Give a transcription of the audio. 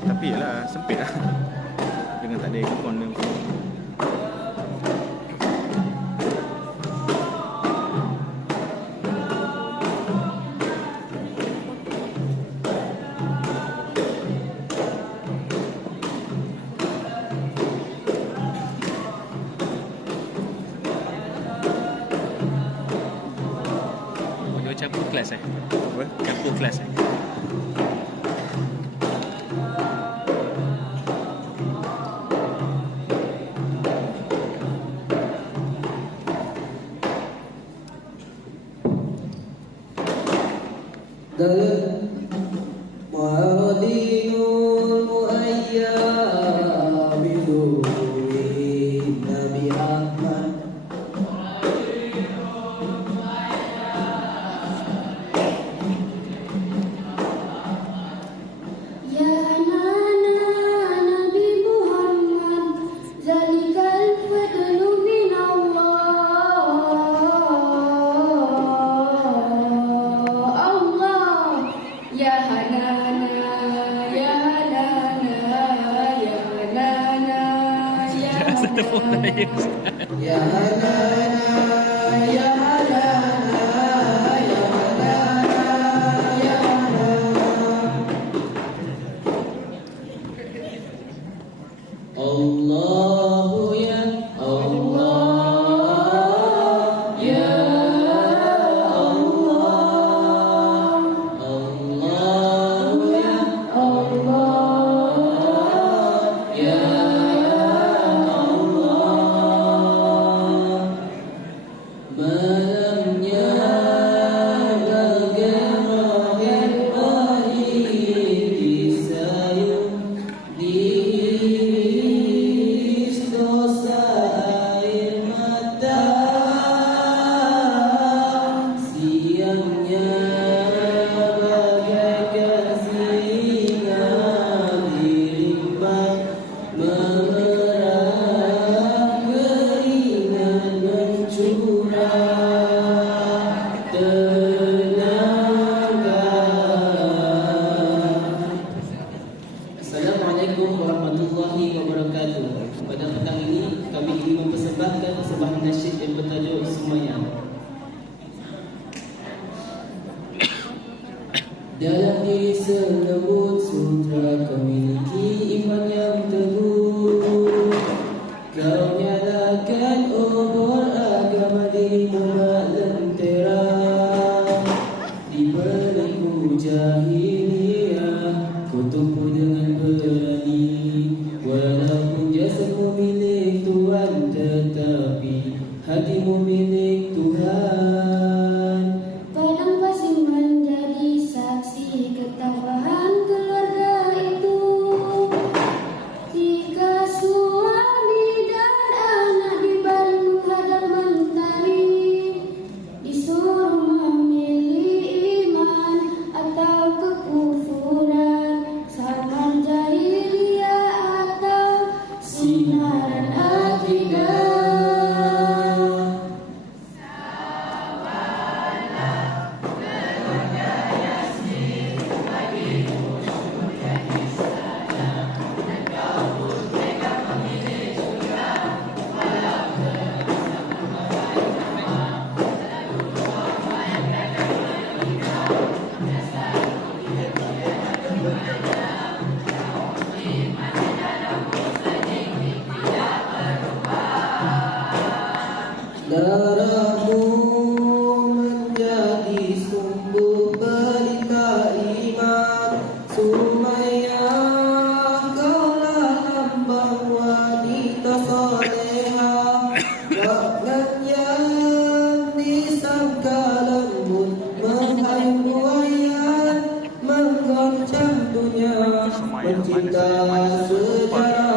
Tapi yalah, sempit lah dengan tak ada aircon dia. Campur kelas Apa? Campur kelas Waradinul muayyab biduri Nabi Ahmad. Ya halana, ya halana, ya halana, ya halana. Allahu ya Allah, ya Allah. Allahu ya Allah, ya malamnya bergerah pagi di sayung diiris dosa air mata siangnya bagaikan singa dilipat memerah keringat mencurah tenaga. Assalamualaikum warahmatullahi wabarakatuh. Pada petang ini kami ingin mempersembahkan persembahan nasyid yang bertajuk Sumayang. Dalam diri selembut sutra kau miliki iman yang teguh. Kau nyalakan obor agama di muka lentera. Di belenggu jahiliyah kau tumpu dengan berani. Walaupun jasadmu milik Tuhan, tetapi hatimu milik Tuhan. Padang pasir menjadi saksi ketabahan keluarga itu. Jika suami dan anak dibantu hadap mentari, disuruh memilih iman atau kekufuran, zaman jahiliyah atau sinaran akidah. Darahmu menjadi sumber pelita iman. Sumayyah, kaulah lambang wanita solehah. Tangan yang disangka lembut menghayung buayan, menggoncang dunia, mencinta sejarah